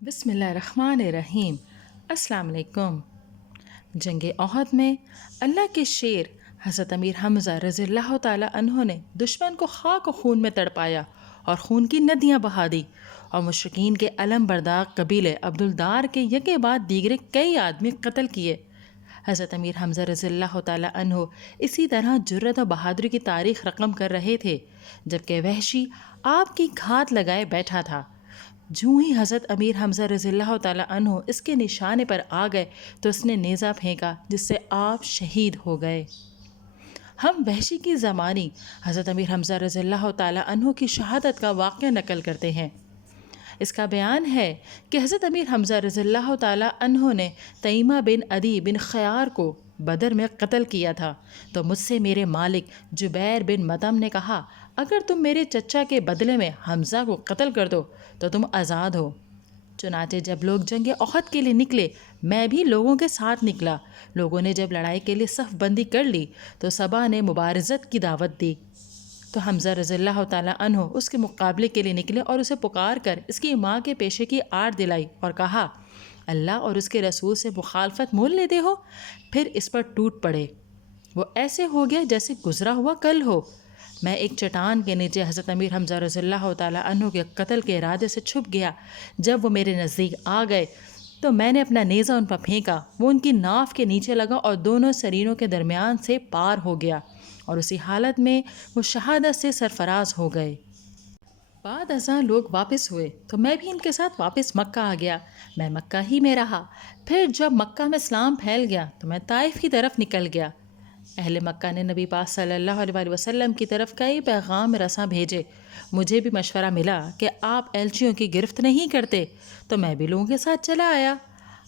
بسم اللہ الرحمن الرحیم۔ السلام علیکم۔ جنگ احد میں اللہ کے شیر حضرت امیر حمزہ رضی اللہ تعالیٰ عنہ نے دشمن کو خاک و خون میں تڑپایا اور خون کی ندیاں بہا دی، اور مشرکین کے علم بردار قبیلے عبدالدار کے یکے بعد دیگرے کئی آدمی قتل کیے۔ حضرت امیر حمزہ رضی اللہ تعالیٰ عنہ اسی طرح جرأت و بہادری کی تاریخ رقم کر رہے تھے، جبکہ وحشی آپ کی گھات لگائے بیٹھا تھا۔ جوں ہی حضرت امیر حمزہ رضی اللہ تعالیٰ عنہ اس کے نشانے پر آ گئے تو اس نے نیزہ پھینکا، جس سے آپ شہید ہو گئے۔ ہم وحشی کی زمانی حضرت امیر حمزہ رضی اللہ تعالیٰ عنہ کی شہادت کا واقعہ نقل کرتے ہیں۔ اس کا بیان ہے کہ حضرت امیر حمزہ رضی اللہ تعالیٰ عنہ نے تیمہ بن عدی بن خیار کو بدر میں قتل کیا تھا، تو مجھ سے میرے مالک جبیر بن مطعم نے کہا، اگر تم میرے چچا کے بدلے میں حمزہ کو قتل کر دو تو تم آزاد ہو۔ چنانچہ جب لوگ جنگ احد کے لیے نکلے، میں بھی لوگوں کے ساتھ نکلا۔ لوگوں نے جب لڑائی کے لیے صف بندی کر لی تو سبا نے مبارزت کی دعوت دی، تو حمزہ رضی اللہ تعالیٰ عنہ اس کے مقابلے کے لیے نکلے اور اسے پکار کر اس کی ماں کے پیشے کی آڑ دلائی اور کہا، اللہ اور اس کے رسول سے مخالفت مول لیتے ہو؟ پھر اس پر ٹوٹ پڑے۔ وہ ایسے ہو گیا جیسے گزرا ہوا کل ہو۔ میں ایک چٹان کے نیچے حضرت امیر حمزہ رضی اللہ تعالیٰ عنہ کے قتل کے ارادے سے چھپ گیا۔ جب وہ میرے نزدیک آ گئے تو میں نے اپنا نیزہ ان پر پھینکا، وہ ان کی ناف کے نیچے لگا اور دونوں سرینوں کے درمیان سے پار ہو گیا، اور اسی حالت میں وہ شہادت سے سرفراز ہو گئے۔ بعد ازاں لوگ واپس ہوئے تو میں بھی ان کے ساتھ واپس مکہ آ گیا۔ میں مکہ ہی میں رہا۔ پھر جب مکہ میں اسلام پھیل گیا تو میں طائف کی طرف نکل گیا۔ اہل مکہ نے نبی پاک صلی اللہ علیہ وسلم کی طرف کئی پیغام رساں بھیجے۔ مجھے بھی مشورہ ملا کہ آپ ایلچیوں کی گرفت نہیں کرتے، تو میں بھی لوگوں کے ساتھ چلا آیا۔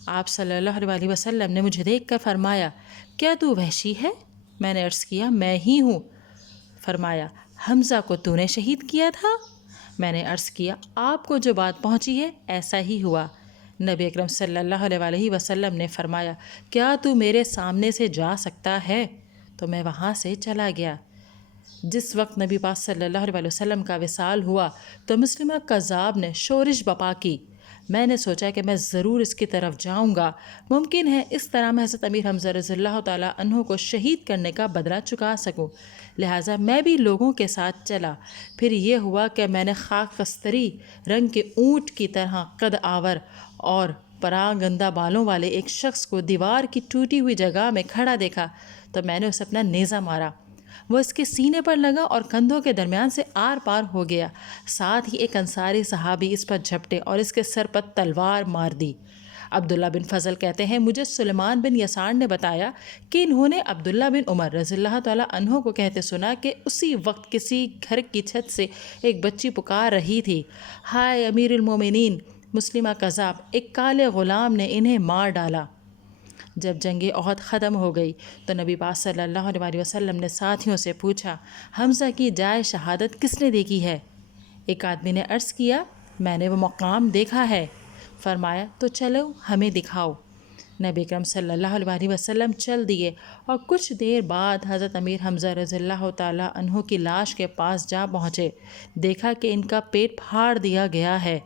آپ صلی اللہ علیہ وسلم نے مجھے دیکھ کر فرمایا، کیا تو وحشی ہے؟ میں نے عرض کیا، میں ہی ہوں۔ فرمایا، حمزہ کو تو نے شہید کیا تھا؟ میں نے عرض کیا، آپ کو جو بات پہنچی ہے ایسا ہی ہوا۔ نبی اکرم صلی اللہ علیہ وسلم نے فرمایا، کیا تو میرے سامنے سے جا سکتا ہے؟ تو میں وہاں سے چلا گیا۔ جس وقت نبی پاک صلی اللہ علیہ وسلم کا وصال ہوا تو مسلمہ کذاب نے شورش بپا کی۔ میں نے سوچا کہ میں ضرور اس کی طرف جاؤں گا، ممکن ہے اس طرح میں حضرت امیر حمزہ رضی اللہ تعالیٰ عنہ کو شہید کرنے کا بدلہ چکا سکوں، لہٰذا میں بھی لوگوں کے ساتھ چلا۔ پھر یہ ہوا کہ میں نے خاکستری رنگ کے اونٹ کی طرح قد آور اور پراگندہ بالوں والے ایک شخص کو دیوار کی ٹوٹی ہوئی جگہ میں کھڑا دیکھا، تو میں نے اسے اپنا نیزہ مارا۔ وہ اس کے سینے پر لگا اور کندھوں کے درمیان سے آر پار ہو گیا۔ ساتھ ہی ایک انصاری صحابی اس پر جھپٹے اور اس کے سر پر تلوار مار دی۔ عبداللہ بن فضل کہتے ہیں، مجھے سلیمان بن یسار نے بتایا کہ انہوں نے عبداللہ بن عمر رضی اللہ تعالیٰ عنہ کو کہتے سنا کہ اسی وقت کسی گھر کی چھت سے ایک بچی پکار رہی تھی، ہائے امیر المومنین، مسلمہ کذاب، ایک کالے غلام نے انہیں مار ڈالا۔ جب جنگ احد ختم ہو گئی تو نبی پاک صلی اللہ علیہ وسلم نے ساتھیوں سے پوچھا، حمزہ کی جائے شہادت کس نے دیکھی ہے؟ ایک آدمی نے عرض کیا، میں نے وہ مقام دیکھا ہے۔ فرمایا، تو چلو ہمیں دکھاؤ۔ نبی اکرم صلی اللہ علیہ وسلم چل دیے اور کچھ دیر بعد حضرت امیر حمزہ رضی اللہ تعالیٰ عنہ کی لاش کے پاس جا پہنچے۔ دیکھا کہ ان کا پیٹ پھاڑ دیا گیا ہے۔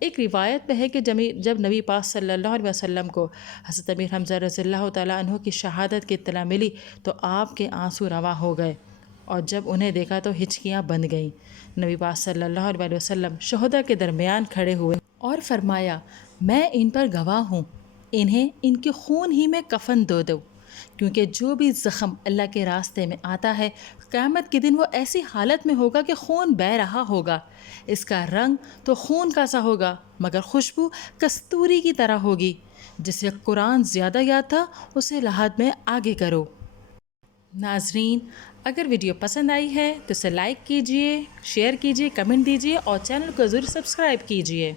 ایک روایت میں ہے کہ جب نبی پاک صلی اللہ علیہ وسلم کو حضرت امیر حمزہ رضی اللہ تعالیٰ عنہ کی شہادت کی اطلاع ملی تو آپ کے آنسو رواں ہو گئے، اور جب انہیں دیکھا تو ہچکیاں بند گئیں۔ نبی پاک صلی اللہ علیہ وسلم شہداء کے درمیان کھڑے ہوئے اور فرمایا، میں ان پر گواہ ہوں، انہیں ان کے خون ہی میں کفن دو دو، کیونکہ جو بھی زخم اللہ کے راستے میں آتا ہے، قیامت کے دن وہ ایسی حالت میں ہوگا کہ خون بہہ رہا ہوگا۔ اس کا رنگ تو خون کا سا ہوگا، مگر خوشبو کستوری کی طرح ہوگی۔ جسے قرآن زیادہ یاد تھا اسے لحد میں آگے کرو۔ ناظرین، اگر ویڈیو پسند آئی ہے تو اسے لائک کیجئے، شیئر کیجئے، کمنٹ دیجئے اور چینل کو ضرور سبسکرائب کیجئے۔